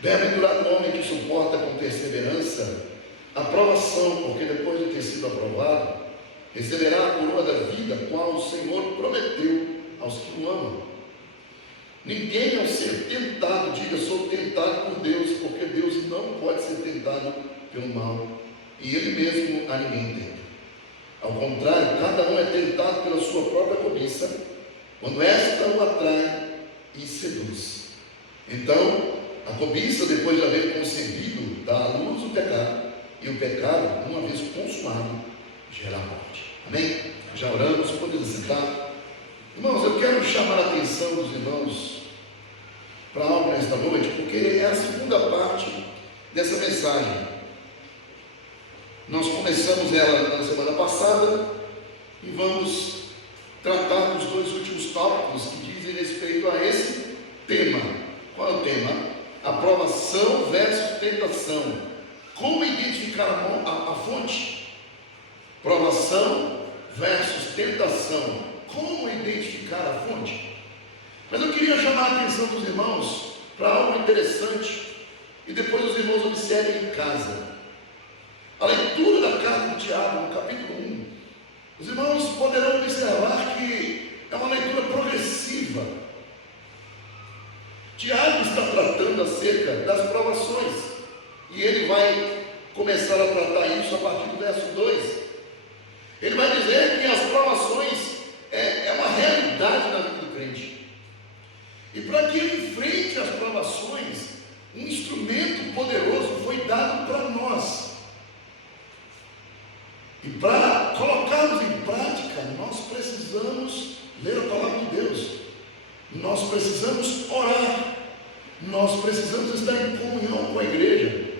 Bem-aventurado o homem que suporta com perseverança a provação, porque depois de ter sido aprovado, receberá a coroa da vida, qual o Senhor prometeu aos que o amam. Ninguém, ao ser tentado, diga: sou tentado por Deus, porque Deus não pode ser tentado pelo mal, e Ele mesmo a ninguém tenta. Ao contrário, cada um é tentado pela sua própria cobiça, quando esta o atrai e seduz. Então, a cobiça, depois de haver concebido, dá à luz o pecado, e o pecado, uma vez consumado, gera a morte. Amém? Já oramos, podemos sentar. Irmãos, eu quero chamar a atenção dos irmãos para algo nesta noite, porque é a segunda parte dessa mensagem. Nós começamos ela na semana passada e vamos tratar dos dois últimos tópicos que dizem respeito a esse tema. Qual é o tema? Aprovação versus tentação. Como identificar a fonte? Provação versus tentação. Como identificar a fonte? Mas eu queria chamar a atenção dos irmãos para algo interessante e depois os irmãos observem em casa. A leitura da carta de Tiago, no capítulo 1, os irmãos poderão observar que é uma leitura progressiva. Tiago está tratando acerca das provações, e ele vai começar a tratar isso a partir do verso 2. Ele vai dizer que as provações é uma realidade na vida do crente. E para que ele enfrente as provações, um instrumento poderoso foi dado para nós. E para colocarmos em prática, nós precisamos ler a palavra de Deus. Nós precisamos orar. Nós precisamos estar em comunhão com a igreja.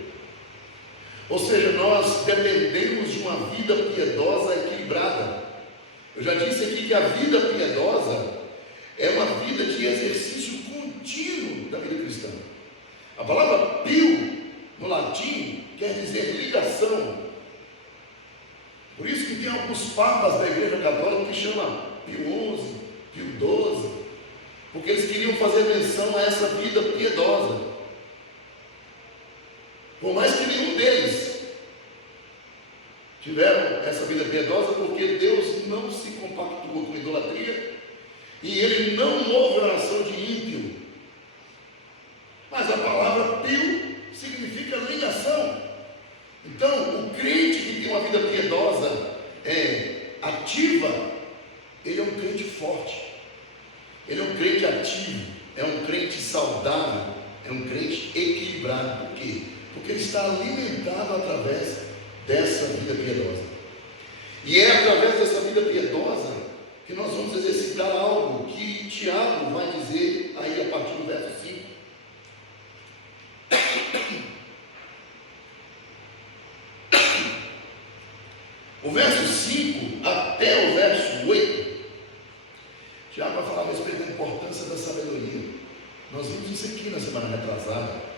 Ou seja, nós dependemos de uma vida piedosa equilibrada. Eu já disse aqui que a vida piedosa é uma vida de exercício contínuo da vida cristã. A palavra pio, no latim, quer dizer ligação. Por isso que tem alguns papas da igreja católica que chamam Pio XI, Pio XII, porque eles queriam fazer menção a essa vida piedosa. Por mais que nenhum deles tiveram essa vida piedosa, porque Deus não se compactua com idolatria e Ele não ouve a oração de ímpio. Mas a palavra pio significa ligação. Então, o crente que tem uma vida piedosa, ativa, ele é um crente forte, ele é um crente ativo, é um crente saudável, é um crente equilibrado. Por quê? Porque ele está alimentado através dessa vida piedosa. E é através dessa vida piedosa que nós vamos exercitar algo que Tiago vai dizer aí a partir do verso 5. O verso 5 até o verso 8, Tiago vai falar a respeito da importância da sabedoria. Nós vimos isso aqui na semana retrasada.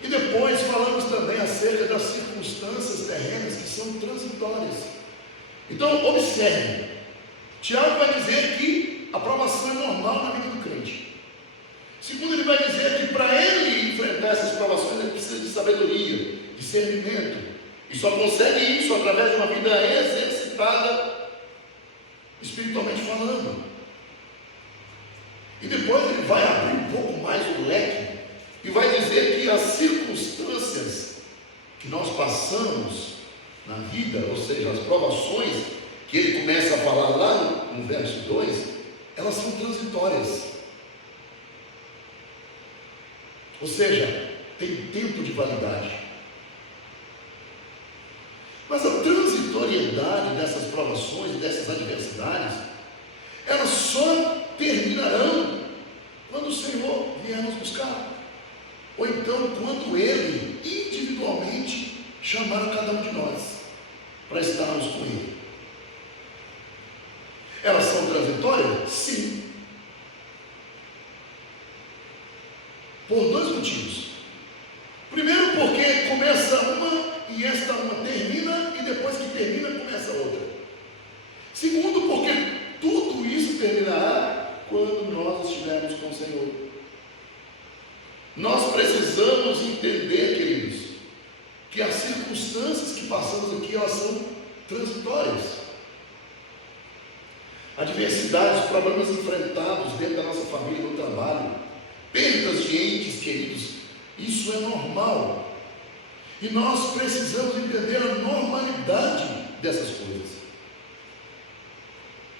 E depois falamos também acerca das circunstâncias terrenas que são transitórias. Então, observe, Tiago vai dizer que a provação é normal na vida do crente. Segundo, ele vai dizer que para ele enfrentar essas provações, ele precisa de sabedoria, discernimento. E só consegue isso através de uma vida exercitada, espiritualmente falando. E depois ele vai abrir um pouco mais o leque e vai dizer que as circunstâncias que nós passamos na vida, ou seja, as provações que ele começa a falar lá no verso 2, elas são transitórias. Ou seja, tem tempo de validade. Mas a transitoriedade dessas provações e dessas adversidades, elas só terminarão quando o Senhor vier nos buscar. Ou então quando Ele individualmente chamar a cada um de nós para estarmos com Ele. Elas são transitórias? Sim. Por dois motivos. Primeiro, porque começa uma e esta uma termina, e depois que termina começa outra. Segundo, porque tudo isso terminará quando nós estivermos com o Senhor. Nós precisamos entender, queridos, que as circunstâncias que passamos aqui, elas são transitórias. Adversidades, problemas enfrentados dentro da nossa família, no trabalho, perdas de entes queridos, isso é normal. E nós precisamos entender a normalidade dessas coisas.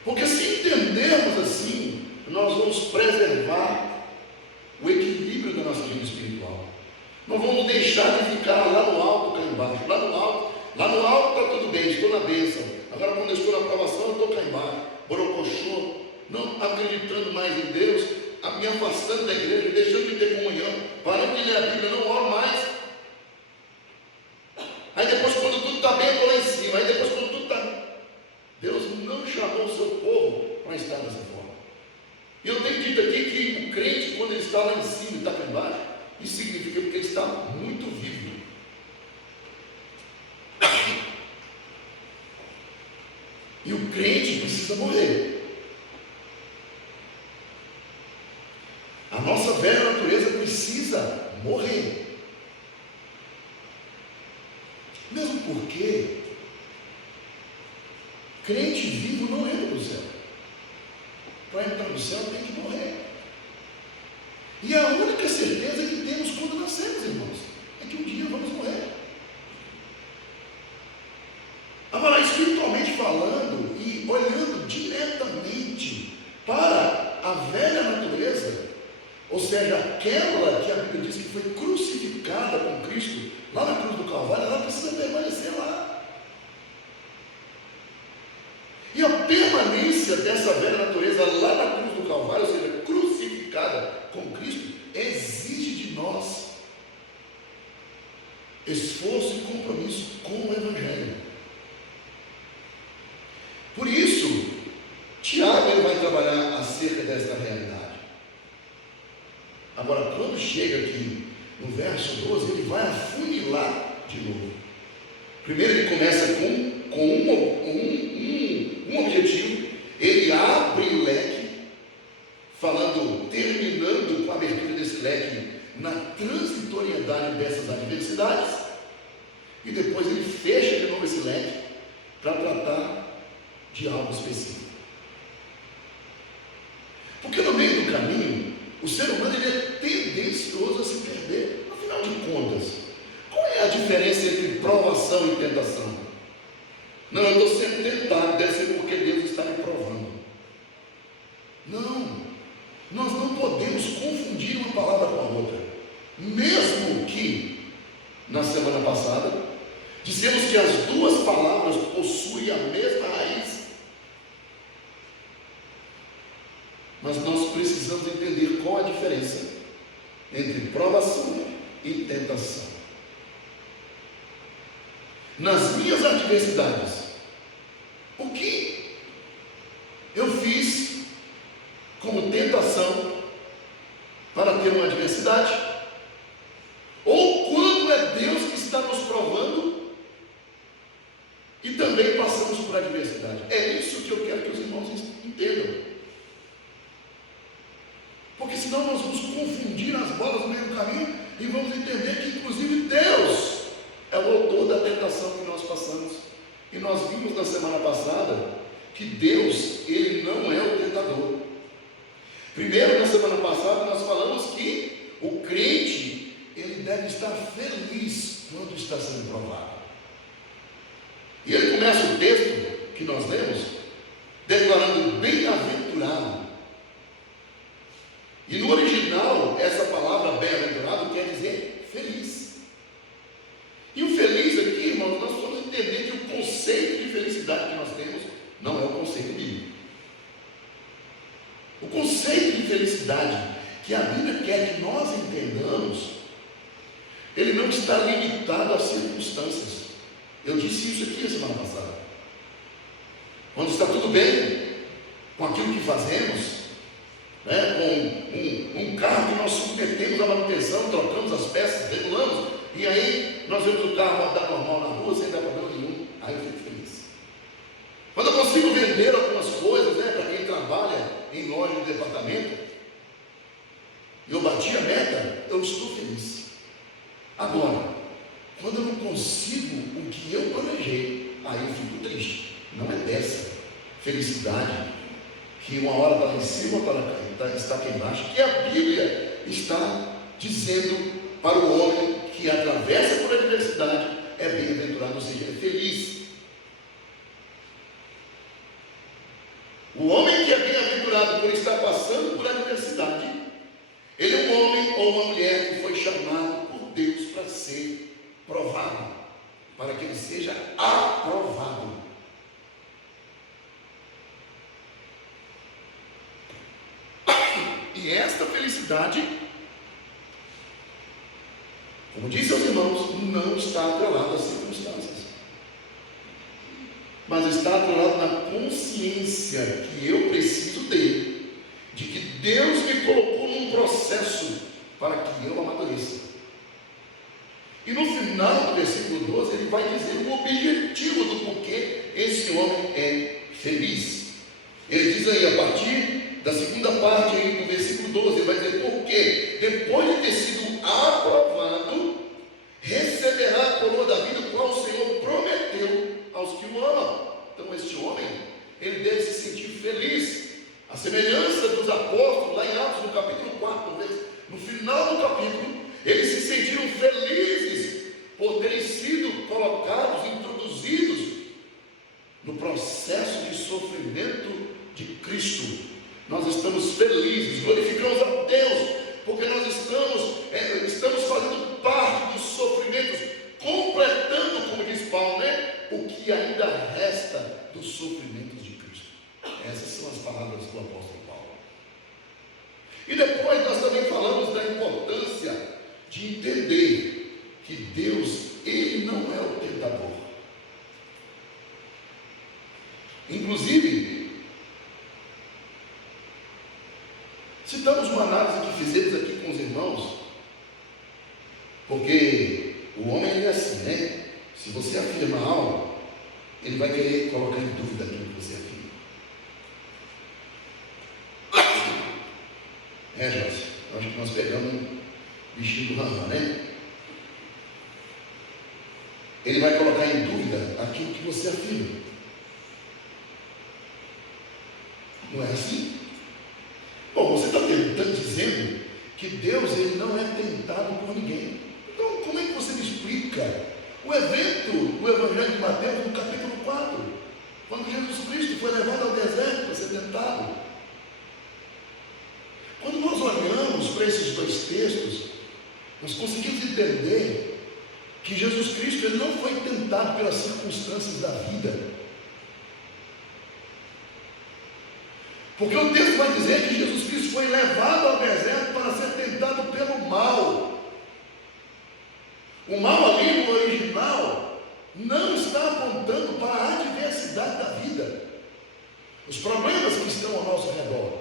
Porque se entendermos assim, nós vamos preservar o equilíbrio da nossa vida espiritual. Não vamos deixar de ficar lá no alto, cá embaixo. Lá no alto está tudo bem, estou na bênção. Agora quando eu estou na aprovação, eu estou cá embaixo, borocochô, não acreditando mais em Deus, me afastando da igreja, deixando de ter comunhão, parando de ler a Bíblia, não oro mais. Aí depois quando tudo está bem, eu estou lá em cima. Aí depois quando tudo está... Deus não chamou o seu povo para estar dessa forma. E eu tenho dito aqui que o crente, quando ele está lá em cima e está cá embaixo, isso significa que ele está muito vivo. E o crente precisa morrer. A nossa velha natureza precisa morrer. Mesmo porque crente vivo não entra no céu. Para entrar no céu tem que morrer. E a única certeza que temos quando nascemos, irmãos, é que um dia vamos morrer. Agora, espiritualmente falando e olhando diretamente para a velha natureza, ou seja, aquela que a Bíblia diz que foi crucificada com Cristo lá na cruz do Calvário, ela precisa permanecer lá. E a permanência dessa velha natureza lá na cruz do Calvário, ou seja, crucificada com Cristo, exige de nós esforço e compromisso com o Evangelho. Por isso, Tiago ele vai trabalhar acerca desta realidade. Agora, quando chega aqui no verso 12, ele vai afunilar de novo. Primeiro ele começa com um objetivo, ele abre o leque, terminando com a abertura desse leque na transitoriedade dessas adversidades, e depois ele fecha de novo esse leque para tratar de algo específico. Porque no meio do caminho, o ser humano ele é tendencioso a se perder. Afinal de contas, qual é a diferença entre provação e tentação? Não, eu estou sendo tentado, deve ser porque Deus está me provando. Não, nós não podemos confundir uma palavra com a outra. Mesmo que, na semana passada, dissemos que as duas palavras possuem a mesma raiz, mas nós precisamos entender qual a diferença entre provação e tentação. Nas minhas adversidades, o que eu fiz como tentação para ter uma adversidade? Ou quando é Deus que está nos provando e também passamos por adversidade? É isso que eu quero que os irmãos entendam. Porque senão nós vamos confundir as bolas no meio do caminho e vamos entender que inclusive Deus é o autor da tentação que nós passamos. E nós vimos na semana passada que Deus, ele não é o tentador. Primeiro, na semana passada, nós falamos que o crente, ele deve estar feliz quando está sendo provado. E ele começa o texto que nós lemos declarando bem-aventurado. E no original, essa palavra bem-aventurado quer dizer feliz. E o feliz aqui, irmãos, nós vamos entender que o conceito de felicidade que nós temos não é o conceito bíblico. O conceito de felicidade que a Bíblia quer que nós entendamos, ele não está limitado às circunstâncias. Eu disse isso aqui na semana passada. Quando está tudo bem com aquilo que fazemos, com um carro que nós submetemos à manutenção, trocamos as peças, regulamos, e aí nós vemos o carro rodar normal na rua sem dar problema nenhum, aí eu fico feliz. Quando eu consigo vender algumas coisas, para quem trabalha em loja de departamento, e eu bati a meta, eu estou feliz. Agora, quando eu não consigo o que eu planejei, aí eu fico triste. Não é dessa felicidade que uma hora está lá em cima, outra está aqui embaixo, que a Bíblia está dizendo para o homem que atravessa por adversidade, é bem-aventurado, ou seja, é feliz. O homem que é bem-aventurado por estar passando por adversidade, ele é um homem ou uma mulher que foi chamado por Deus para ser provado, para que ele seja aprovado. E esta felicidade, como disse aos irmãos, não está atrelada às circunstâncias, mas está atrelada na consciência que eu preciso ter, de que Deus me colocou num processo para que eu amadureça. E no final do versículo 12, ele vai dizer o objetivo do porquê esse homem é feliz. Ele diz aí, a partir da segunda parte aí do versículo 12, ele vai dizer, porque depois de ter sido aprovado, receberá a coroa da vida, qual o Senhor prometeu aos que o amam. Então este homem, ele deve se sentir feliz, a semelhança dos apóstolos, lá em Atos no capítulo 4, no final do capítulo, eles se sentiram felizes por terem sido colocados, introduzidos no processo de sofrimento de Cristo. Nós estamos felizes, glorificamos a Deus, porque nós estamos fazendo parte dos sofrimentos, completando, como diz Paulo, o que ainda resta dos sofrimentos de Cristo. Essas são as palavras do apóstolo Paulo. E depois nós também falamos da importância de entender que Deus, Ele não é o tentador. Inclusive, citamos uma análise que fizemos aqui com os irmãos, porque o homem é assim, se você afirma algo, ele vai querer colocar em dúvida aquilo que você afirma. Joyce, acho que nós pegamos um bichinho do rã, Ele vai colocar em dúvida aquilo que você afirma. Não é assim? Bom, você está dizendo que Deus, ele não é tentado por ninguém. Então, como é que você me explica o evento do Evangelho de Mateus, no capítulo 4, quando Jesus Cristo foi levado ao deserto para ser tentado? Quando nós olhamos para esses dois textos, nós conseguimos entender que Jesus Cristo, ele não foi tentado pelas circunstâncias da vida. Porque o texto vai dizer que Jesus Cristo foi levado ao deserto para ser tentado pelo mal. O mal ali no original não está apontando para a adversidade da vida, os problemas que estão ao nosso redor,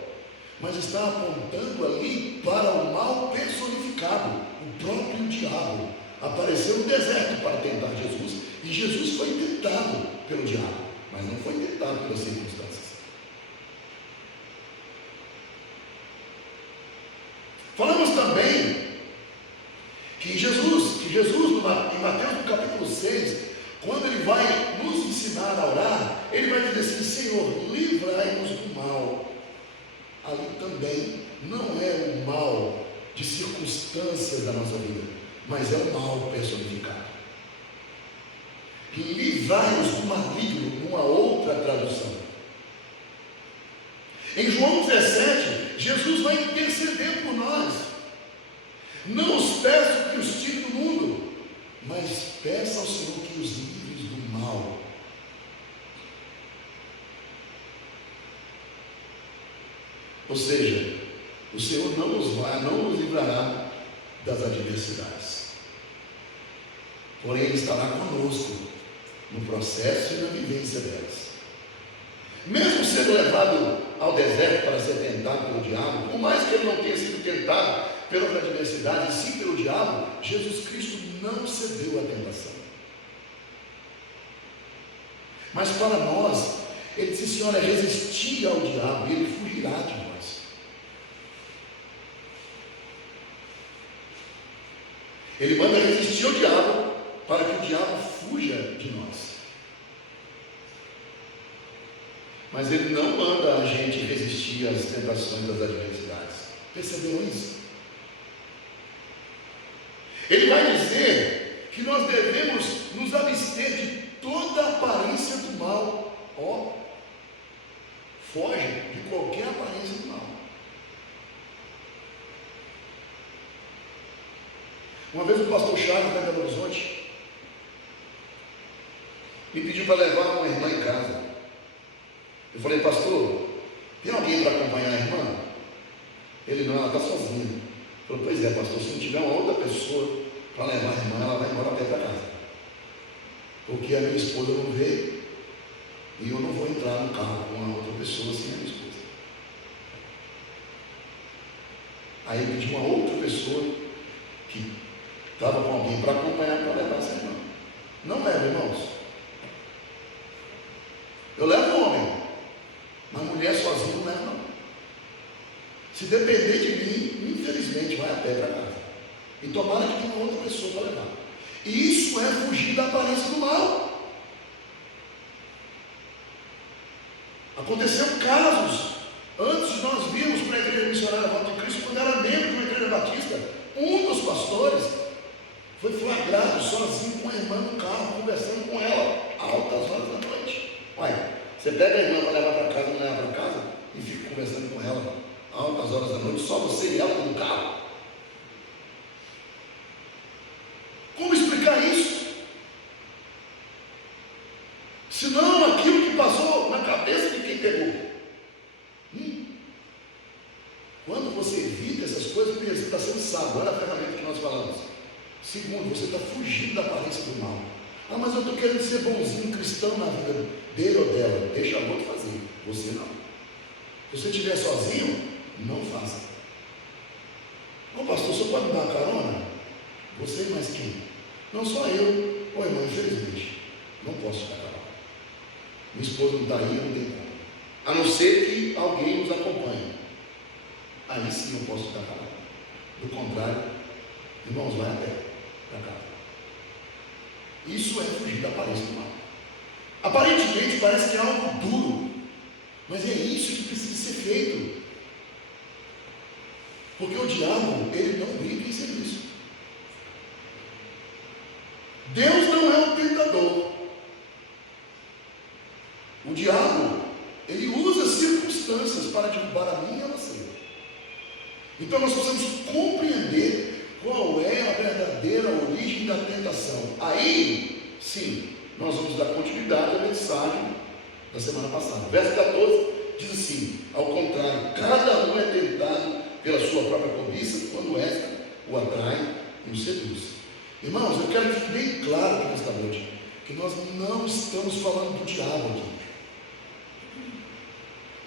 mas está apontando ali para o mal personificado. O próprio diabo apareceu no deserto para tentar Jesus, e Jesus foi tentado pelo diabo, mas não foi tentado pelas circunstâncias. Falamos também que Jesus em Mateus no capítulo 6, quando ele vai nos ensinar a orar, ele vai dizer assim: Senhor, livrai-nos do mal. Ali também não é o mal de circunstâncias da nossa vida, mas é o mal personificado. Livrai-nos do maligno, numa outra tradução. Em João 17, Jesus vai interceder por nós. Não os peço que os tire do mundo, mas peça ao Senhor que os livre do mal. Ou seja, o Senhor não nos livrará das adversidades, porém Ele estará conosco no processo e na vivência delas. Mesmo sendo levado ao deserto para ser tentado pelo diabo, por mais que ele não tenha sido tentado pelas adversidades, sim pelo diabo, Jesus Cristo não cedeu à tentação. Mas para nós, ele disse assim: olha, resistir ao diabo e ele fugirá de nós. Ele manda resistir ao diabo para que o diabo fuja de nós. Mas ele não manda a gente resistir às tentações das adversidades. Perceberam isso? Ele vai dizer que nós devemos nos abster de toda aparência do mal. Ó, foge de qualquer aparência do mal. Uma vez o pastor Charles da Belo Horizonte me pediu para levar uma irmã em casa. Eu falei, pastor, tem alguém para acompanhar a irmã? Ele, não, ela está sozinha. Ele falou, pois é, pastor, se não tiver uma outra pessoa para levar a irmã, ela vai embora a pé para casa. Porque a minha esposa não veio e eu não vou entrar no carro com uma outra pessoa sem a minha esposa. Aí eu pedi uma outra pessoa que estava com alguém para acompanhar, para levar essa irmã. Não leva, irmãos. Eu levo um homem, mas mulher sozinha não leva, não. Se depender de mim, infelizmente vai a pé para casa. E tomara que tenha uma outra pessoa para levar. E isso é fugir da aparência do mal. Aconteceu casos, antes de nós virmos para a igreja missionária Volta de Cristo, quando era membro de uma igreja batista, um dos pastores foi flagrado sozinho com a irmã no carro, conversando com ela, altas horas da noite. Olha, você pega a irmã para levar para casa, não leva para casa, e fica conversando com ela, altas horas da noite, só você e ela no carro. Como explicar isso? Senão aquilo que passou na cabeça de quem pegou. Quando você evita essas coisas, você está sendo sábio. Olha a ferramenta que nós falamos. Segundo, você está fugindo da aparência do mal. Ah, mas eu estou querendo ser bonzinho, cristão na vida dele ou dela. Deixa o outro fazer, você não. Se você estiver sozinho, não faça. Ô pastor, você pode me dar carona? Você e mais quem? Não, só eu. Ô irmão, infelizmente, não posso te dar carona. Minha esposa não está aí, eu não tenho como. A não ser que alguém nos acompanhe. Aí sim eu posso te dar carona. Do contrário, irmãos, vai a pé para casa. Isso é fugir da aparência do mal. Aparentemente parece que é algo duro, mas é isso que precisa ser feito. Porque o diabo, ele não brinca em serviço. Deus não é um tentador. O diabo, ele usa circunstâncias para derrubar a mim e a você. Então nós precisamos compreender qual é a verdadeira origem da tentação. Aí, sim, nós vamos dar continuidade à mensagem da semana passada. Verso 14 diz assim: ao contrário, cada um é tentado pela sua própria cobiça, quando esta o atrai e o seduz. Irmãos, eu quero que fique bem claro aqui nesta noite, que nós não estamos falando do diabo aqui.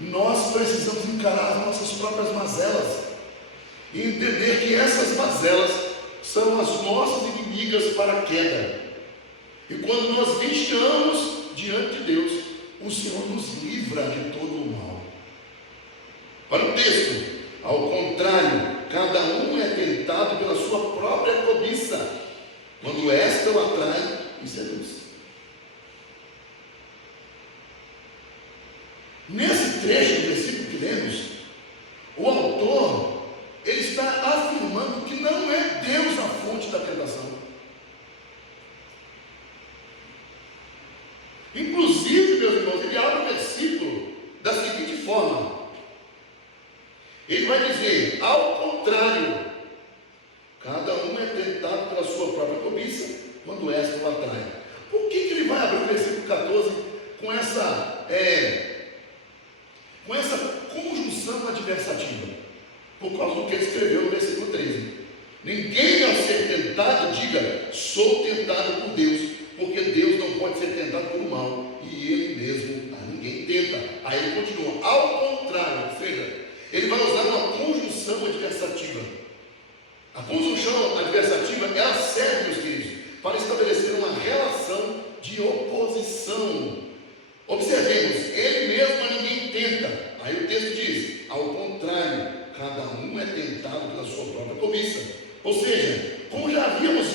Nós precisamos encarar as nossas próprias mazelas e entender que essas mazelas são as nossas inimigas para a queda. E quando nós vigiamos diante de Deus, o Senhor nos livra de todo o mal. Olha o texto: ao contrário, cada um é tentado pela sua própria cobiça, quando esta o atrai e seduz. Nesse trecho do versículo que lemos, o autor, ele está afirmando que não é Deus a fonte da tentação. Inclusive, meus irmãos, ele abre o versículo da seguinte forma: ele vai dizer, ao contrário, cada um é tentado pela sua própria cobiça, quando esta o atrai. Por que ele vai abrir o versículo 14 com essa conjunção adversativa? Por causa do que ele escreveu no versículo 13. Ninguém ao ser tentado diga, sou tentado por Deus, porque Deus não pode ser tentado pelo mal, e ele mesmo a ninguém tenta. Aí ele continua, ao contrário, ou seja, ele vai usar uma conjunção adversativa. A conjunção adversativa, ela serve, meus queridos, para estabelecer uma relação de oposição. Observemos, ele mesmo a ninguém tenta. Aí o texto diz, ao contrário, cada um é tentado pela sua própria cobiça. Ou seja, como já havíamos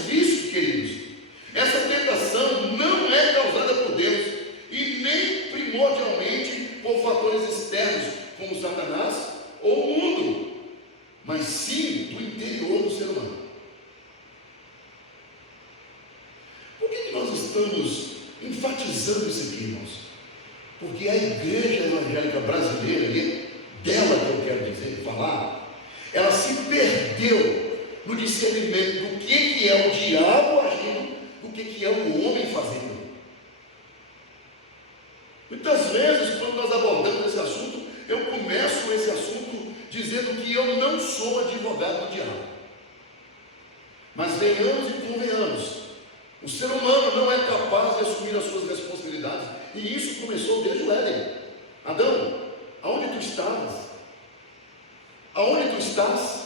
estamos enfatizando isso aqui, irmãos? Porque a igreja evangélica brasileira, e é dela que eu quero dizer, falar, ela se perdeu no discernimento do que é o diabo agindo, do que é o homem fazendo. Muitas vezes, quando nós abordamos esse assunto, eu começo esse assunto dizendo que eu não sou advogado do diabo. Mas venhamos e convenhamos, o ser humano não é capaz de assumir as suas responsabilidades, e isso começou desde o Éden. Adão, aonde tu estavas? Aonde tu estás?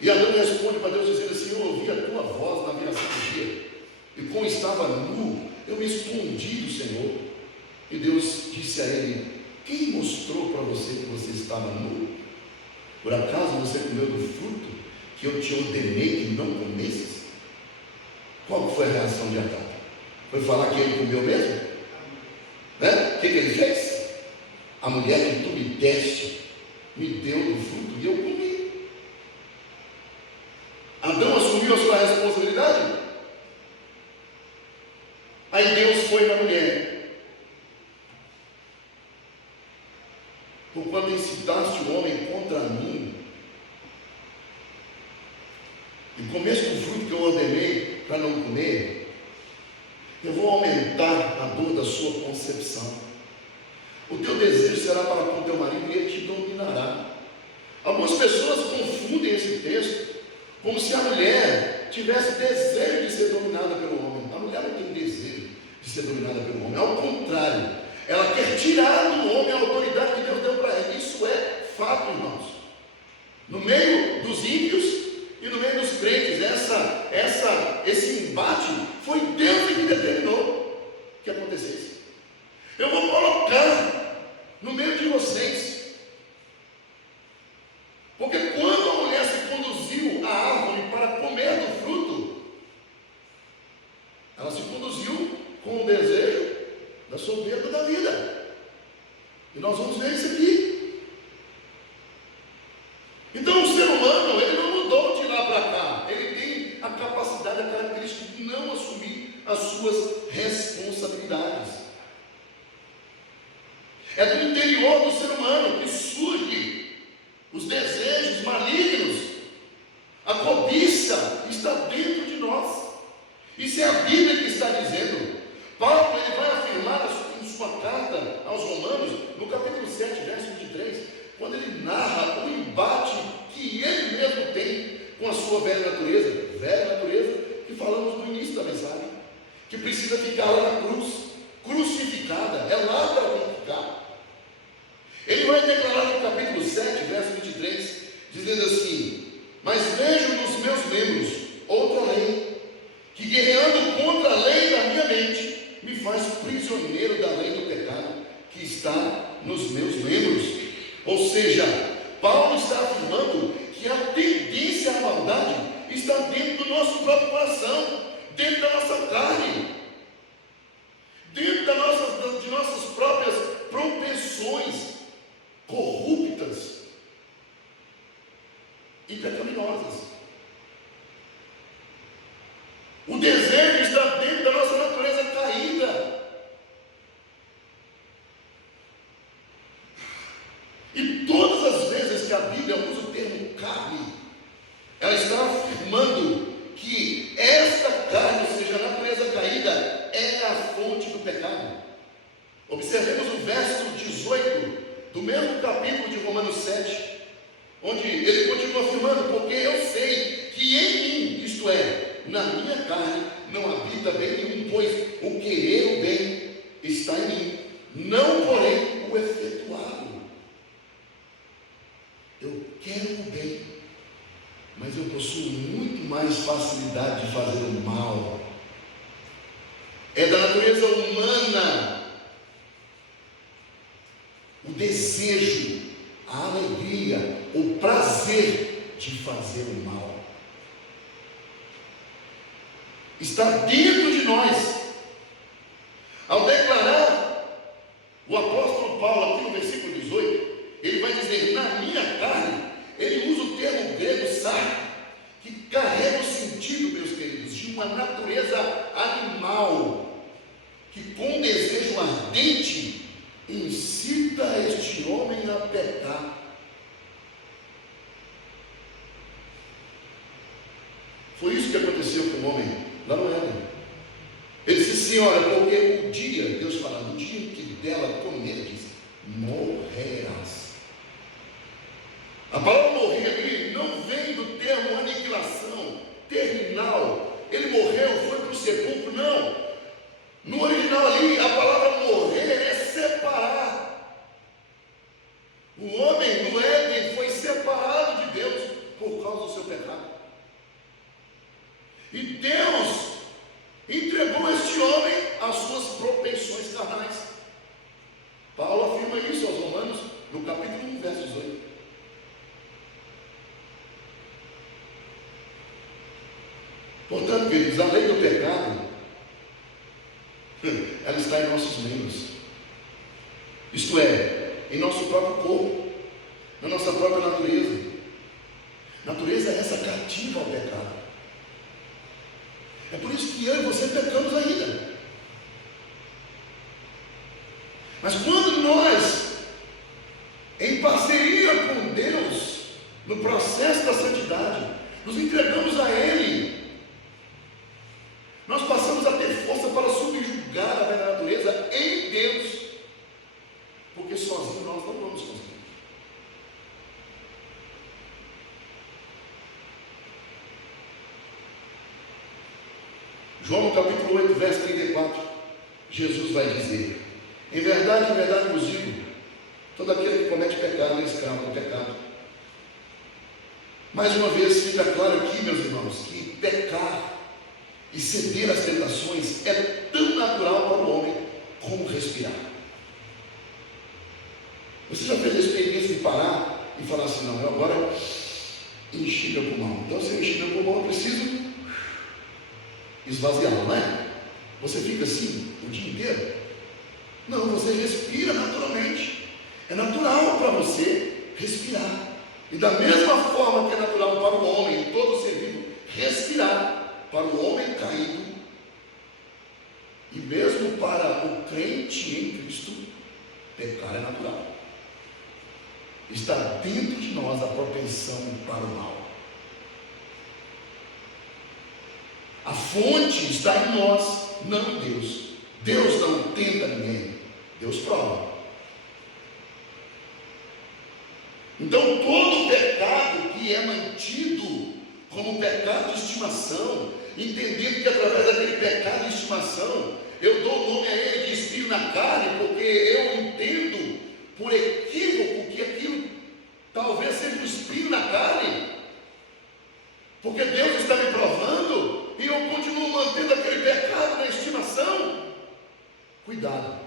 E Adão responde para Deus dizendo assim: eu ouvi a tua voz na viração do dia, e como estava nu, eu me escondi do Senhor. E Deus disse a ele: quem mostrou para você que você estava nu? Por acaso você comeu do fruto que eu te ordenei que não comesses? Qual foi a reação de Adão? Foi falar que ele comeu mesmo? Né? O que ele fez? A mulher que tu me deste me deu do fruto e eu comi. Adão assumiu a sua responsabilidade? Aí Deus foi na mulher: porquanto incitaste o homem contra mim, e comeste o fruto que eu ordenei para não comer, eu vou aumentar a dor da sua concepção. O teu desejo será para com teu marido e ele te dominará. Algumas pessoas confundem esse texto como se a mulher tivesse desejo de ser dominada pelo homem. A mulher não tem desejo de ser dominada pelo homem, ao contrário, ela quer tirar do homem a autoridade que Deus deu para ela. Isso é fato, irmãos. No meio dos ímpios e no meio dos crentes, esse embate foi Deus que determinou que acontecesse. Eu vou colocar no meio de vocês, porque quando a mulher se conduziu à árvore para comer do fruto, ela se conduziu com o desejo da soberba da vida. E nós vamos ver isso aqui. Então o ser humano, ele não mudou de lá para cá. Ele tem a capacidade, a característica de não assumir as suas responsabilidades. É do interior do ser humano que surgem os desejos malignos. A cobiça está dentro de nós. Isso é a Bíblia que está dizendo. Paulo, ele vai afirmar em sua carta aos Romanos, no capítulo 7, verso 23, quando ele narra o embate que ele mesmo tem com a sua velha natureza que falamos no início da mensagem, que precisa ficar lá na cruz, crucificada. É lá que ela tem que ficar. Ele vai declarar no capítulo 7, verso 23, dizendo assim: mas vejo nos meus membros outra lei, que guerreando contra a lei da minha mente, me faz prisioneiro da lei do pecado que está nos meus membros. Ou seja, Paulo está afirmando que a tendência à maldade está dentro do nosso próprio coração, dentro da nossa carne, dentro de nossas próprias propensões corruptas e pecaminosas. O desejo está dentro da nossa natureza caída. E todas as vezes que a Bíblia usa o termo carne, ela está afirmando que esta carne, ou seja, a natureza caída, é a fonte do pecado. Observemos o verso 18 do mesmo capítulo de Romanos 7, onde ele continua afirmando: porque eu sei que em mim, isto é, na minha carne, não habita bem nenhum, pois o querer o bem está em mim, não porém o efetuá-lo. Eu quero o bem, mas eu possuo muito mais facilidade de fazer o mal. É da natureza humana o desejo, a alegria, o prazer de fazer o mal. Está dentro de nós. Ao declarar o apóstolo Paulo aqui no versículo 18, ele vai dizer: na minha carne. Ele usa o termo grego sarx, que carrega o sentido, meus queridos, de uma natureza animal, que com desejo ardente incita este homem a pecar. Foi isso que aconteceu com o homem lá no Éden. Ele disse assim: olha, porque o dia, Deus fala, no dia em que dela comeres, morrerás. A palavra morrer ali não vem do termo aniquilação, terminal. Ele morreu, foi para o sepulcro, não. No original ali, a palavra morrer é separar. O homem no Éden foi separado de Deus por causa do seu pecado. E Deus entregou este homem às suas propensões carnais. Paulo afirma isso aos Romanos, no capítulo 1, versos 8. Portanto, queridos, a lei do pecado, ela está em nossos membros. Isto é, em nosso próprio corpo, na nossa própria natureza. Natureza é essa cativa ao pecado. É por isso que eu e você pecamos ainda. Mas quando nós, em parceria com Deus, no processo da santidade, nos entregamos a Ele, nós passamos a ter força para subjugar a velha natureza em Deus, porque sozinhos nós não vamos conseguir. João capítulo 8, verso 34, Jesus vai dizer: em verdade vos digo, todo aquele que comete pecado é escravo do pecado. Mais uma vez fica claro aqui, meus irmãos, que pecar e ceder às tentações é tão natural para o homem como respirar. Você já fez a experiência de parar e falar assim: não, eu agora enchi meu pulmão. Então, se eu enchi meu pulmão, eu preciso esvaziá-lo, não é? Você fica assim o dia inteiro? Não, você respira naturalmente. É natural para você respirar. E da mesma forma que é natural para o homem e todo ser vivo respirar, para o homem caído, e mesmo para o crente em Cristo, pecar é natural. Está dentro de nós a propensão para o mal. A fonte está em nós, não em Deus. Deus não tenta ninguém, Deus prova. Então todo pecado que é mantido como pecado de estimação, entendendo que através daquele pecado de estimação, eu dou o nome a ele de espinho na carne, porque eu entendo por equívoco que aquilo talvez seja um espinho na carne, porque Deus está me provando, e eu continuo mantendo aquele pecado na estimação. Cuidado,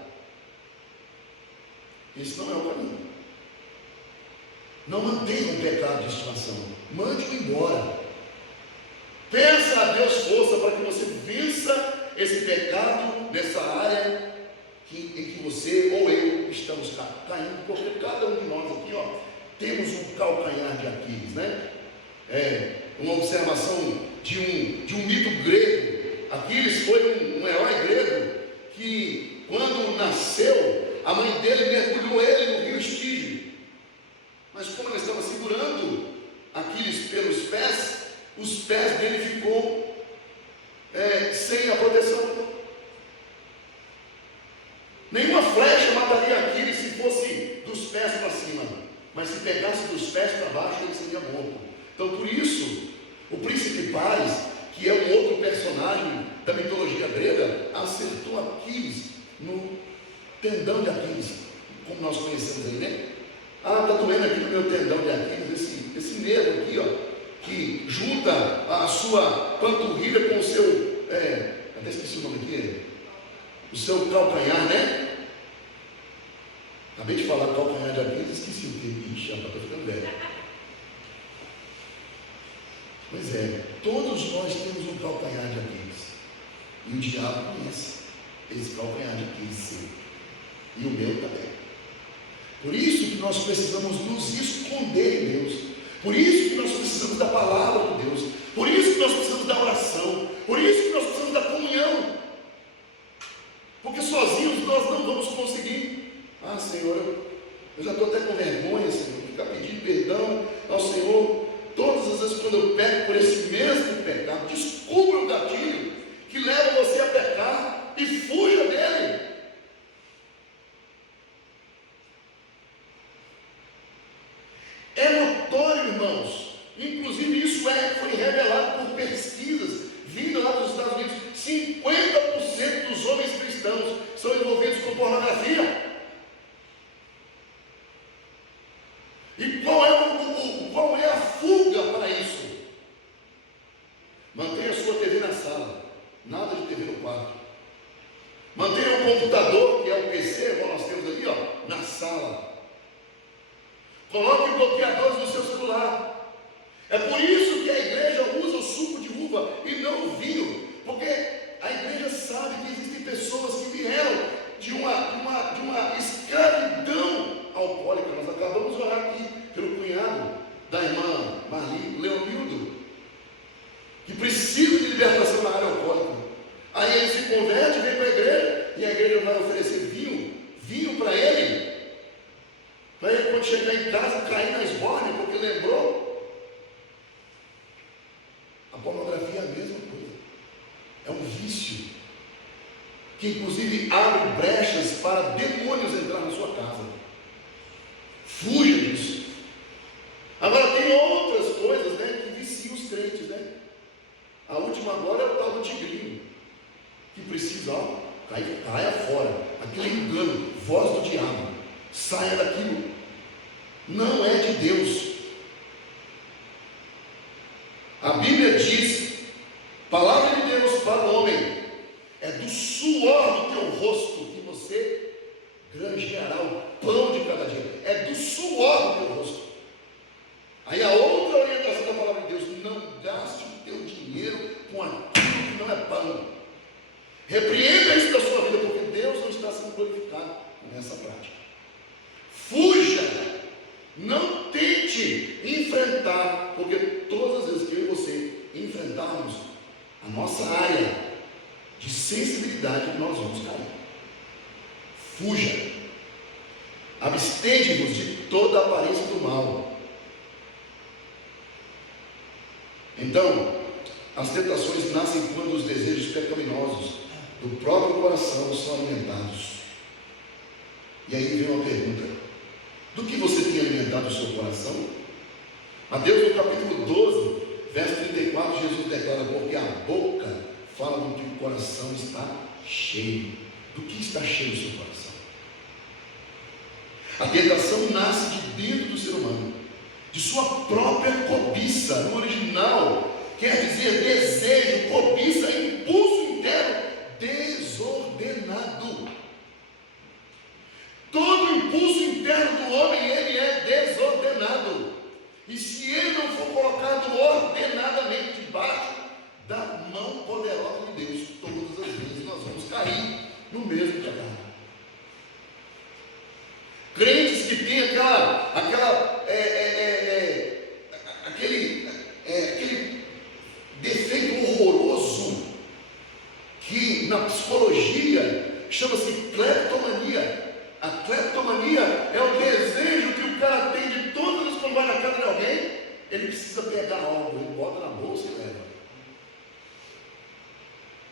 esse não é o caminho. Não mantenha um pecado de estimação, mande-o embora. Peça a Deus força para que você vença esse pecado nessa área em que você ou eu estamos caindo, porque cada um de nós aqui, temos um calcanhar de Aquiles, né? Uma observação de um mito grego. Aquiles foi um herói grego que, quando nasceu, a mãe dele mergulhou ele no rio Estígio. Mas como ela estava segurando Aquiles pelos pés, os pés dele ficou sem a proteção. Nenhuma flecha mataria Aquiles se fosse dos pés para cima, mas se pegasse dos pés para baixo, ele seria morto. Então, por isso, o príncipe Paris, que é um outro personagem da mitologia grega, acertou Aquiles no tendão de Aquiles, como nós conhecemos aí, né? Está doendo aqui no meu tendão de Aquiles, esse nervo aqui, que junta a sua panturrilha com o seu, até esqueci o nome dele, o seu calcanhar, né? Acabei de falar calcanhar de Aquiles, esqueci o que, ixi, estou ficando velho. Pois é, todos nós temos um calcanhar de Aquiles, e o diabo conhece esse calcanhar de Aquiles seu, e o meu também. Por isso que nós precisamos nos esconder em Deus. Por isso que nós precisamos da palavra de Deus. que nós precisamos da oração, por isso que nós precisamos da comunhão, porque sozinhos nós não vamos conseguir. Ah, Senhor, eu já estou até com vergonha, Senhor, de ficar pedindo perdão ao Senhor todas as vezes quando eu peco por esse mesmo pecado. Descubra o gatilho que leva você a pecar e fuja dele. É notório, irmãos, inclusive isso foi revelado por pesquisas vindo lá dos Estados Unidos. 50% dos homens cristãos são envolvidos com pornografia. E qual é a fuga para isso? Mantenha a sua TV na sala, nada de TV no quarto. Mantenha o computador, que é o PC, igual nós temos ali, na sala. Coloque bloqueadores no seu celular. É por isso que a igreja usa o suco de uva e não o vinho, porque a igreja sabe que existem pessoas que vieram de uma escravidão alcoólica. Nós acabamos de orar aqui pelo cunhado da irmã Marli, Leonildo, que precisa de libertação na área alcoólica. Aí ele se converte, vem para a igreja, e a igreja vai oferecer vinho para ele, quando chegar em casa cair na esborne, porque lembrou. A pornografia é a mesma coisa, é um vício que inclusive abre brechas para demônios entrar na sua casa. Fuja disso. Agora tem outras coisas, que viciam os crentes, A última agora é o tal do tigrinho, que precisa, caia fora, aquele engano, voz do diabo, saia daquilo, não é de Deus. A Bíblia diz, palavra de Deus para o homem, é do suor do teu rosto que você granjeará o pão de cada dia. É do suor do teu rosto. Aí a outra orientação da palavra de Deus: não gaste o teu dinheiro com aquilo que não é pão. Repreenda isso da sua vida, porque Deus não está sendo glorificado nessa prática. Fuja. Não tente enfrentar, porque todas as vezes que eu e você enfrentarmos a nossa área de sensibilidade, nós vamos cair. Fuja. Abstende-vos de toda aparência do mal. Então, as tentações nascem quando os desejos pecaminosos do próprio coração são alimentados. E aí vem uma pergunta: do que você tem alimentado o seu coração? Mateus, no capítulo 12, verso 34, Jesus declara: porque a boca fala do que o coração está cheio. Do que está cheio o seu coração? A tentação nasce de dentro do ser humano, de sua própria cobiça. No original quer dizer desejo, cobiça, impulso interno desordenado. Todo impulso interno do homem, ele é desordenado. E se ele não for colocado ordenadamente debaixo da mão poderosa de Deus, todas as vezes nós vamos cair no mesmo pecado. Crentes que têm aquele defeito horroroso que na psicologia chama-se cleptomania. A cleptomania é o desejo que o cara tem de todas as vezes quando vai na casa de alguém, ele precisa pegar algo, ele bota na bolsa e leva.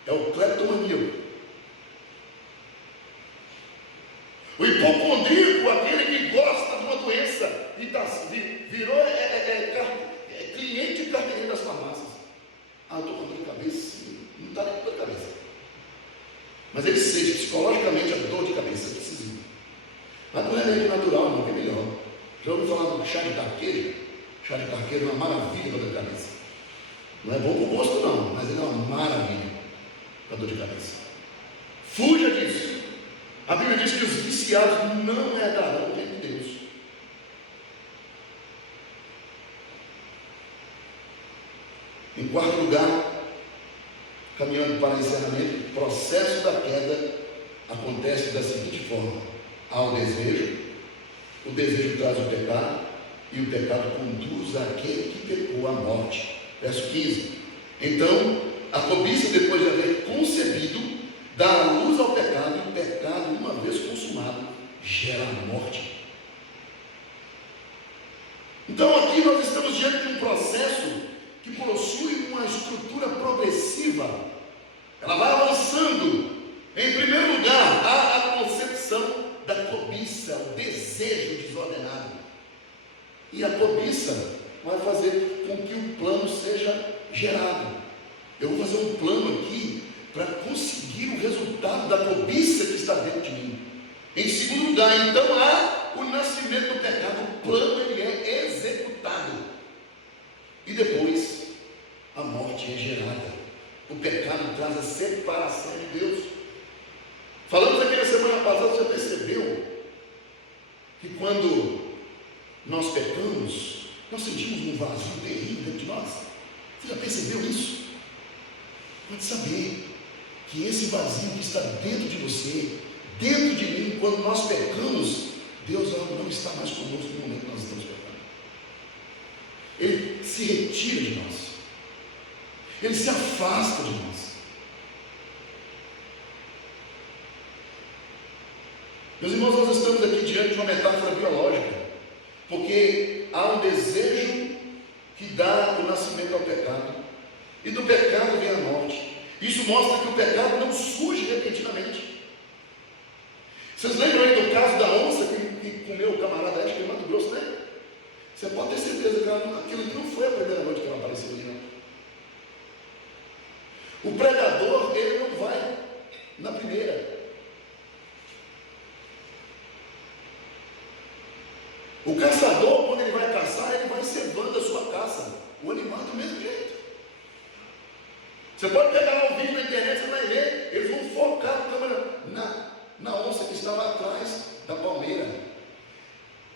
É o cleptomaníaco. O hipocondríaco, aquele que gosta de uma doença e virou cliente de carteirinha das farmácias. Ah, eu estou com dor de cabeça. Sim, não está nem com dor de cabeça. Mas ele sente psicologicamente a dor de cabeça, precisa ir. Mas não é remédio natural, não, que é melhor. Já ouviu falar do chá de carqueiro? Chá de carqueiro é uma maravilha para dor de cabeça. Não é bom para o gosto, não, mas ele é uma maravilha para dor de cabeça. Fuja disso. A Bíblia diz que os viciados não herdarão o reino de Deus. Em quarto lugar, caminhando para o encerramento, o processo da queda acontece da seguinte forma: há o desejo traz o pecado, e o pecado conduz àquele que pecou à morte. Verso 15: Então, a cobiça, depois de haver concebido, dá a luz ao pecado, e o pecado, uma vez consumado, gera a morte. Então, aqui nós estamos diante de um processo que possui uma estrutura progressiva. Ela vai avançando. Em primeiro lugar, há a concepção da cobiça, o desejo desordenado. E a cobiça vai fazer com que o plano seja gerado. Eu vou fazer um plano aqui para conseguir o resultado da cobiça que está dentro de mim. Em segundo lugar, então, há o nascimento do pecado. O plano, ele é executado. E depois, a morte é gerada. O pecado traz a separação de Deus. Falamos aqui na semana passada, você percebeu que quando nós pecamos, nós sentimos um vazio terrível dentro de nós? Você já percebeu isso? Pode saber que esse vazio que está dentro de você, dentro de mim, quando nós pecamos, Deus não está mais conosco no momento que nós estamos pecando. Ele se retira de nós. Ele se afasta de nós. Meus irmãos, nós estamos aqui diante de uma metáfora biológica, porque há um desejo que dá o nascimento ao pecado, e do pecado vem a morte. Isso mostra que o pecado não surge repentinamente. Vocês lembram aí do caso da onça que comeu o camarada, acho que é Mato Grosso, né? Você pode ter certeza que aquilo não foi a primeira noite que ela apareceu ali, não. O predador, ele não vai na primeira. O caçador, quando ele vai caçar, ele vai cevando a sua caça. O animal do mesmo jeito. Você pode pegar lá um vídeo na internet, você vai ver, eles vão focar a câmera na onça que estava atrás da palmeira.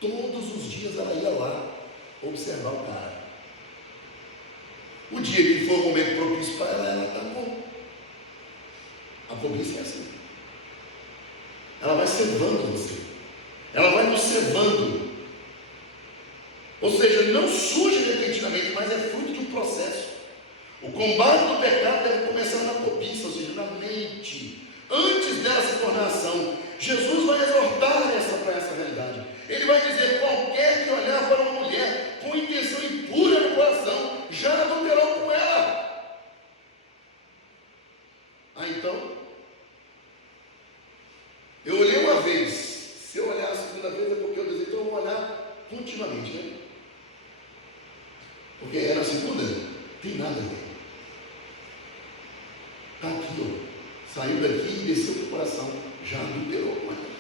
Todos os dias ela ia lá observar o cara. O dia que for o momento propício para ela está bom. A cobiça é assim. Ela vai cevando você. Ela vai nos cevando. Ou seja, não surge repentinamente, mas é fruto de um processo. O combate do pecado deve começar na cobiça, ou seja, na mente. Antes dela se tornar ação, Jesus vai exortar para essa realidade. Ele vai dizer: qualquer que olhar para uma mulher com intenção impura no coração, já adulterou com ela. Então, eu olhei uma vez. Se eu olhar a segunda vez é porque eu desejo, então eu vou olhar continuamente, né? Porque é na segunda, tem nada a ver. Está aqui, ó. Saiu daqui e desceu para o coração. Já adulterou com ela.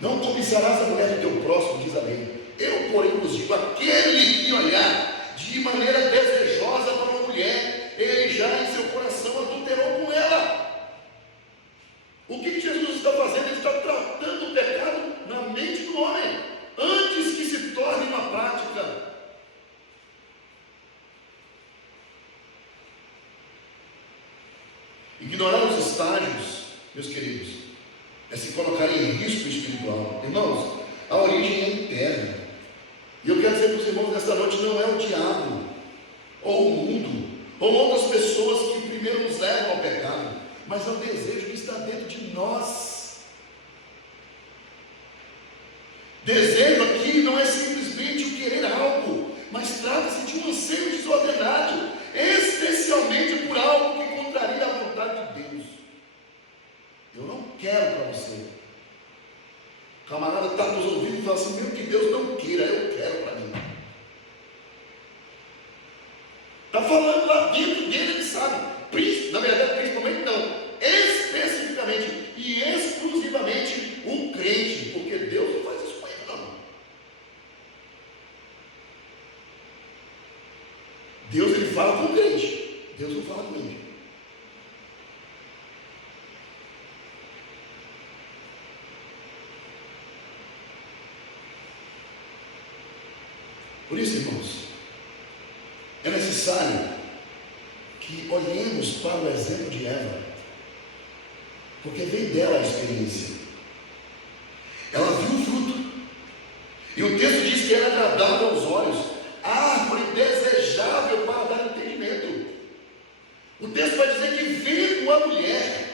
Não cobiçarás a mulher do teu próximo, diz a lei. Eu, porém, vos digo: aquele que olhar de maneira desejosa para uma mulher, ele já em seu coração adulterou com ela. O que Jesus está fazendo? Ele está tratando o pecado na mente do homem, antes que se torne uma prática. Ignorar os estágios, meus queridos, é se colocar em risco espiritual. Irmãos, a origem é interna. E eu quero dizer para os irmãos nesta noite: não é o diabo, ou o mundo, ou outras pessoas que primeiro nos levam ao pecado, mas é o desejo que está dentro de nós. Desejo aqui não é simplesmente o querer algo, mas trata-se de um anseio desordenado, especialmente por algo que contraria a vontade de Deus. Eu não quero para você. O camarada está nos ouvindo e fala assim: mesmo que Deus não queira, eu quero para mim. Está falando lá dentro dele, ele sabe. Na verdade, principalmente não. Especificamente e exclusivamente o crente, porque Deus não faz isso com ele, não. Deus, ele fala com o crente. Deus não fala com ele. Por isso, irmãos, é necessário que olhemos para o exemplo de Eva, porque veio dela a experiência. Ela viu o fruto, e o texto diz que era agradável aos olhos, árvore desejável para dar entendimento. O texto vai dizer que vendo a mulher,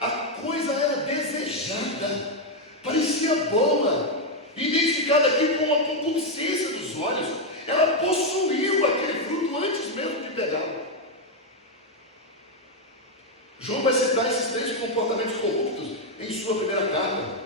a coisa era desejada, parecia boa, identificada aqui com uma concupiscência dos olhos. Ela possuiu aquele fruto antes mesmo de pegá-lo. João vai citar esses 3 comportamentos corruptos em sua primeira carta.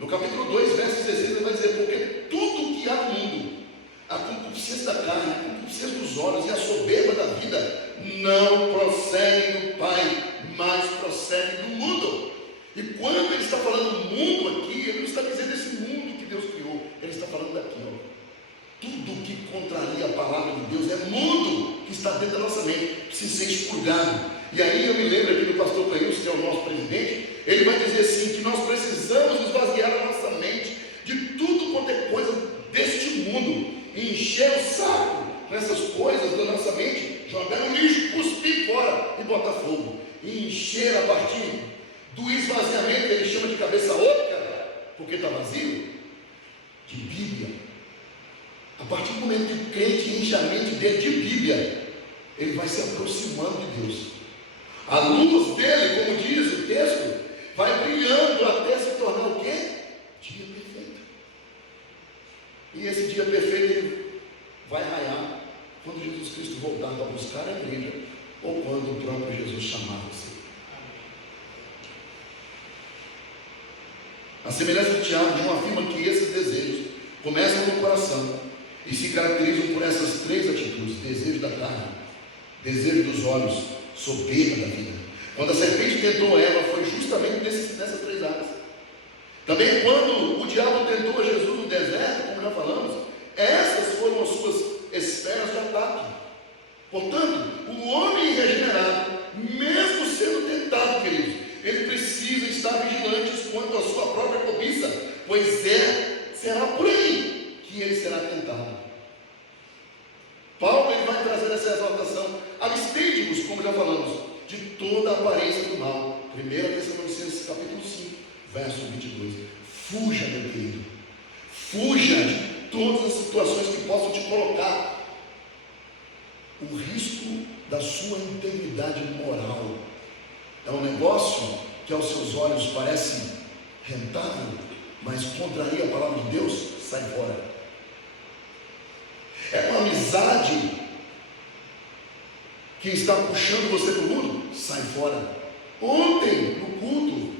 No capítulo 2, verso 16, ele vai dizer: porque tudo que há no mundo, a concupiscência da carne, a concupiscência dos olhos e a soberba da vida, não procedem do Pai, mas procedem do mundo. E quando ele está falando mundo aqui, ele não está dizendo esse mundo que Deus criou, ele está falando daqui, ó. Tudo que contraria a palavra de Deus é mundo que está dentro da nossa mente, precisa ser expurgado. E aí eu me lembro aqui do pastor Cleilson, que é o nosso presidente, ele vai dizer assim, que nós precisamos esvaziar a nossa mente de tudo quanto é coisa deste mundo, e encher o saco com essas coisas da nossa mente, jogar no lixo, cuspir fora e botar fogo, e encher a partir do esvaziamento que ele chama de cabeça oca, porque está vazio, de Bíblia. A partir do momento que o crente enche a mente dele de Bíblia, ele vai se aproximando de Deus. A luz dele, como diz o texto, vai brilhando até se tornar o quê? Dia perfeito. E esse dia perfeito ele vai raiar quando Jesus Cristo voltar para buscar a igreja, ou quando o próprio Jesus chamar você. A semelhança de Tiago, João afirma que esses desejos começam no coração e se caracterizam por essas 3 atitudes: desejo da carne, desejo dos olhos, soberba da vida. Quando a serpente tentou Eva, foi justamente nessas 3 áreas. Também quando o diabo tentou a Jesus no deserto, como já falamos, essas foram as suas esferas de ataque. Portanto, o homem regenerado, mesmo sendo tentado, queridos, ele precisa estar vigilante quanto à sua própria cobiça, pois será por aí que ele será tentado. Paulo ele vai trazer essa exortação: abstende-vos, como já falamos, de toda a aparência do mal. 1 Tessalonicenses capítulo 5, verso 22. Fuja, meu querido, fuja de todas as situações que possam te colocar o risco da sua integridade moral. É um negócio que aos seus olhos parece rentável, mas contraria a palavra de Deus, sai fora. É uma amizade que está puxando você para o mundo, sai fora. Ontem, no culto,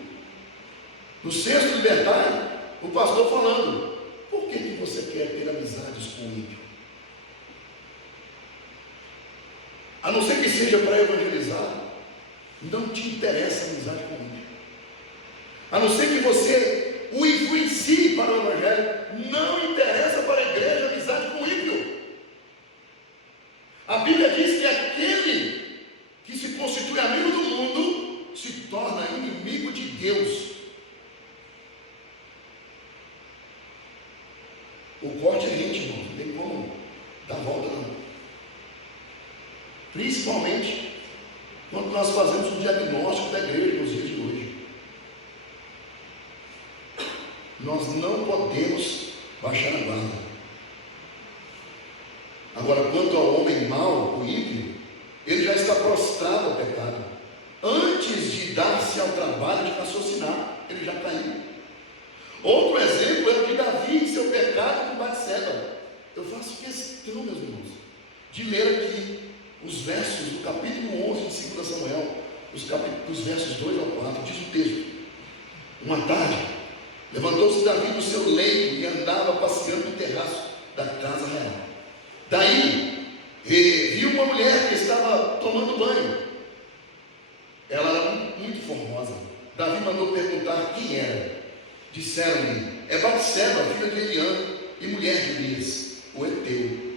no sexto libertário, o pastor falando: por que você quer ter amizades com o ímpio? A não ser que seja para evangelizar, não te interessa a amizade com o ímpio. A não ser que você o influencie para o evangelho, não interessa para a igreja a amizade com o ímpio. A Bíblia diz que aquele que se constitui amigo do mundo se torna inimigo de Deus. O corte é rente, irmão, não tem como dar volta não. Principalmente quando nós fazemos um diagnóstico da igreja nos dias de hoje. Nós não podemos baixar a guarda. Agora, quanto ao homem mau, o ímpio, ele já está prostrado ao pecado. Antes de dar-se ao trabalho de raciocinar, ele já caiu. Outro exemplo é o de Davi em seu pecado com Batseba. Eu faço questão, meus irmãos, de ler aqui os versos do capítulo 11 de 2 Samuel, os versos 2 ao 4, diz o texto: uma tarde, levantou-se Davi do seu leito e andava passeando no terraço da casa real. Daí, viu uma mulher que estava tomando banho. Ela era muito formosa. Davi mandou perguntar quem era. Disseram-lhe: é Batseba, filha de Eliã e mulher de Urias, o heteu.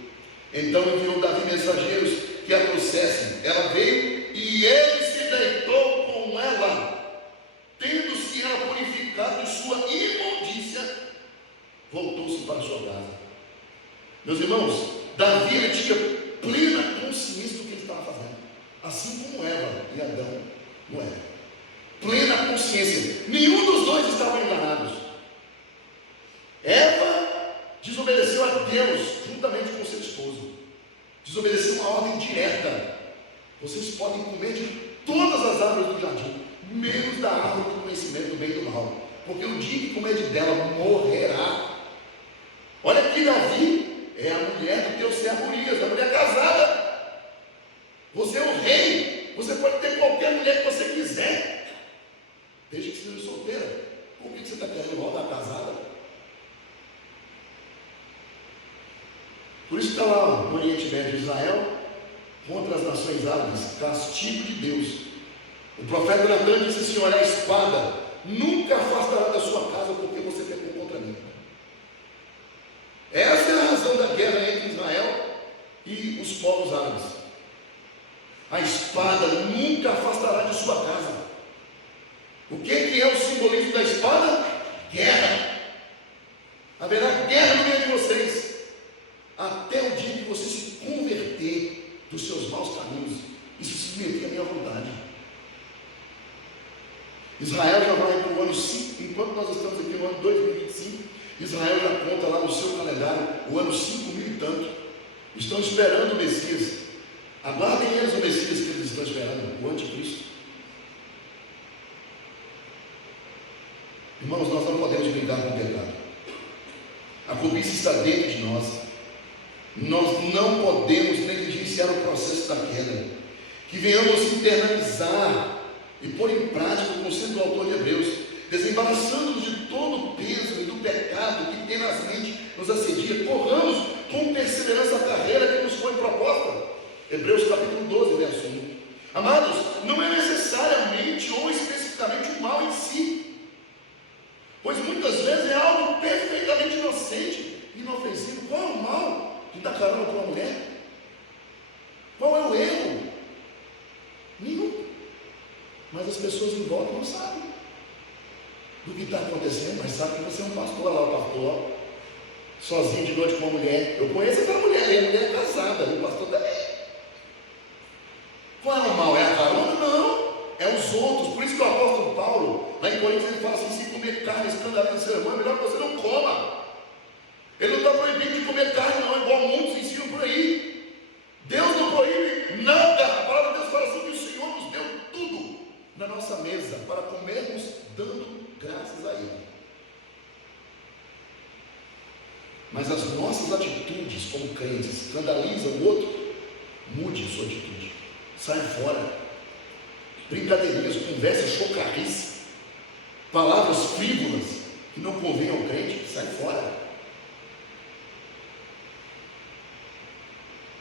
Então enviou Davi mensageiros que a trouxessem. Ela veio e ele se deitou com ela. Tendo-se ela purificado de sua imundícia, voltou-se para sua casa. Meus irmãos, Davi ele tinha plena consciência do que ele estava fazendo, assim como Eva e Adão, não era. Plena consciência, nenhum dos dois estavam enganados. Eva desobedeceu a Deus juntamente esposo. Desobedeceu uma ordem direta. Vocês podem comer de todas as árvores do jardim, menos da árvore do conhecimento do bem e do mal, porque o dia que comer dela morrerá. Olha aqui, Davi é a mulher do teu servo Urias, a mulher casada. Você é o rei, você pode ter qualquer mulher que você quiser, desde que seja solteira. Por que você está querendo roubar a casada? Por isso está lá no Oriente Médio, Israel contra as nações árabes, castigo de Deus. O profeta Natan disse assim: olha, a espada nunca afastará da sua casa, porque você pecou contra mim. Essa é a razão da guerra entre Israel e os povos árabes. A espada nunca afastará de sua casa. O que é o simbolismo da espada? Guerra. Haverá guerra no meio de vocês, até o dia que você se converter dos seus maus caminhos e se submeter à minha vontade. Israel já vai para o ano 5, enquanto nós estamos aqui no ano 2025, Israel já conta lá no seu calendário o ano 5.000 e tanto. Estão esperando o Messias. Aguardem eles o Messias que eles estão esperando, o anticristo. Irmãos, nós não podemos brincar com o pecado. A cobiça está dentro de nós. Nós não podemos negligenciar o processo da queda. Que venhamos internalizar e pôr em prática o conceito do autor de Hebreus, desembaraçando-nos de todo o peso e do pecado que tenazmente nos assedia. Corramos com perseverança a carreira que nos foi proposta. Hebreus capítulo 12, verso 1. Amados, não é necessariamente ou especificamente o mal em si, pois muitas vezes é algo perfeitamente inocente, inofensivo. Qual é o mal de dar carona para uma mulher? Qual é o erro? Nenhum. Mas as pessoas em volta não sabem do que está acontecendo, mas sabem que você é um pastor. Lá o pastor, sozinho de noite com uma mulher. Eu conheço aquela mulher, a mulher é casada, e o pastor também. Qual é o mal? É a carona? Não, é os outros. Por isso que o apóstolo Paulo, lá em Coríntios, ele fala assim: se comer carne escandaliza o ser humano, é melhor que você não coma. Ele não está proibindo de comer carne, não, igual muitos ensinam por aí. Deus não proíbe nada. A palavra de Deus fala assim: que o Senhor nos deu tudo na nossa mesa para comermos, dando graças a Ele. Mas as nossas atitudes como crentes escandalizam o outro. Mude a sua atitude, saia fora. Brincadeirinhas, conversas, chocarrice, palavras frívolas que não convêm ao crente, sai fora.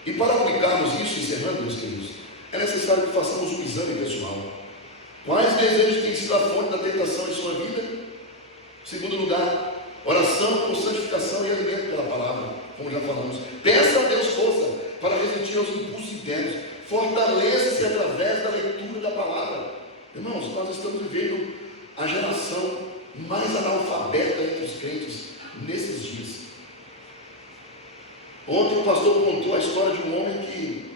E para aplicarmos isso, encerrando, meus queridos, é necessário que façamos um exame pessoal. Quais desejos têm sido a fonte da tentação em sua vida? Segundo lugar, oração por santificação e alimento pela palavra, como já falamos. Peça a Deus força para resistir aos impulsos internos. Fortaleça-se através da leitura da palavra. Irmãos, nós estamos vivendo a geração mais analfabeta entre os crentes nesses dias. Ontem o pastor contou a história de um homem que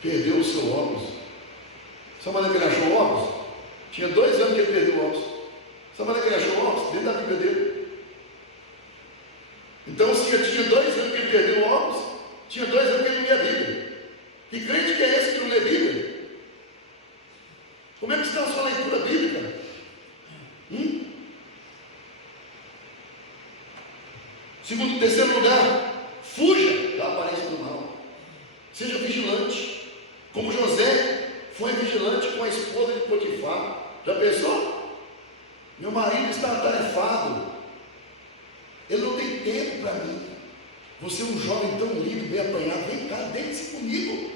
perdeu o seu óculos. Sabe a maneira que ele achou o óculos? Tinha 2 anos que ele perdeu o óculos. Sabe a maneira que ele achou o óculos? Dentro da Bíblia dele. Então, se ele tinha 2 anos que ele perdeu o óculos, tinha 2 anos que ele não lia a Bíblia. Que crente que é esse que não lê Bíblia? Como é que está a sua leitura bíblica? Segundo, terceiro lugar, fuja da aparência do mal. Seja vigilante. Como José foi vigilante com a esposa de Potifar. Já pensou? Meu marido está atarefado. Ele não tem tempo para mim. Você é um jovem tão lindo, bem apanhado. Vem cá, deite-se comigo.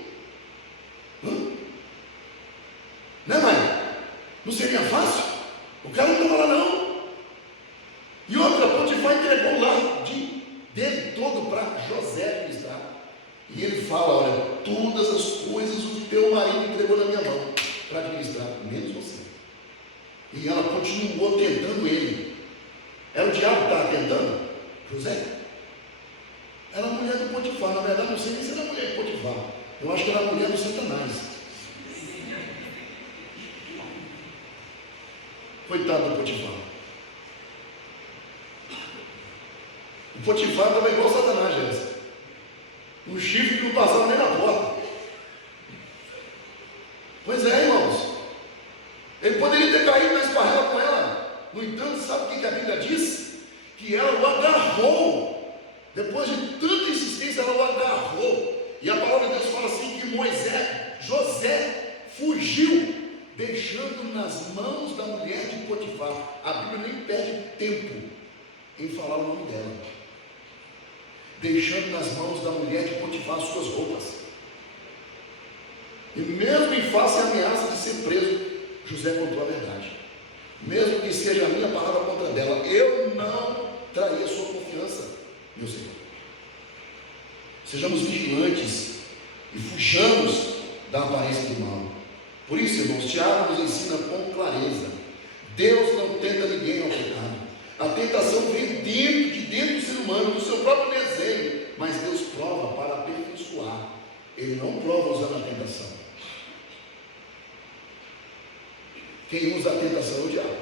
Né, mãe? Não seria fácil? O cara não estava lá, não. E outra, Potifar entregou lá dele todo para José administrar. E ele fala: olha, todas as coisas o teu marido entregou na minha mão para administrar, menos você. E ela continuou tentando ele. Era o diabo que estava tentando José. Era a mulher do Potifar. Na verdade, não sei nem se era a mulher de Potifar. Eu acho que era a mulher do Satanás. Coitado do Potifar. O Potifar estava igual Satanás, Jéssica. Um chifre que não passava nem na porta. Pois é, irmãos. Ele poderia ter caído na esparrela com ela. No entanto, sabe o que a Bíblia diz? Que ela o agarrou. Depois de tanta insistência, ela o agarrou. E a palavra de Deus fala assim que José fugiu, deixando nas mãos da mulher de Potifar. A Bíblia nem perde tempo em falar o nome dela. Deixando nas mãos da mulher de Potifar suas roupas. E mesmo em face à ameaça de ser preso, José contou a verdade. Mesmo que seja a minha palavra contra dela, eu não traí a sua confiança, meu Senhor. Sejamos vigilantes e fujamos da aparência do mal. Por isso, irmãos, Tiago nos ensina com clareza: Deus não tenta ninguém ao pecado. A tentação vem de dentro do ser humano, do seu próprio desejo, mas Deus prova para aperfeiçoar. Ele não prova usando a tentação. Quem usa a tentação é o diabo.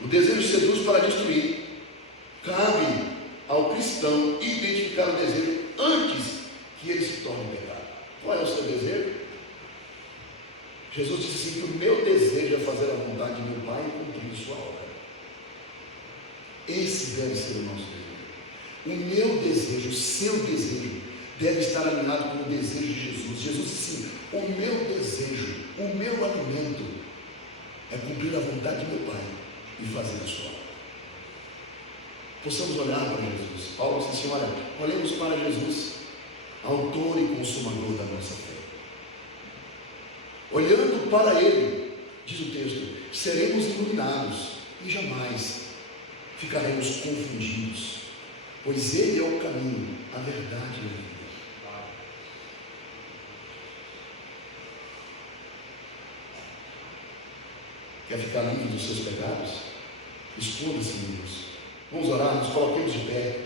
O desejo seduz para destruir. Cabe ao cristão identificar o desejo antes que ele se torne pecado. Qual é o seu desejo? Jesus disse assim: que o meu desejo é fazer a vontade de meu Pai e cumprir sua obra. Esse deve ser o nosso desejo. O meu desejo, o seu desejo, deve estar alinhado com o desejo de Jesus. Jesus disse assim: o meu desejo, o meu alimento é cumprir a vontade de meu Pai e fazer a sua obra. Possamos olhar para Jesus. Paulo disse assim: olha, olhemos para Jesus, autor e consumador da nossa fé. Olhando para Ele, diz o texto, seremos iluminados e jamais ficaremos confundidos, pois Ele é o caminho, a verdade e a vida. Quer ficar livre dos seus pecados? Esconda-se em Deus. Vamos orar, nos coloquemos de pé.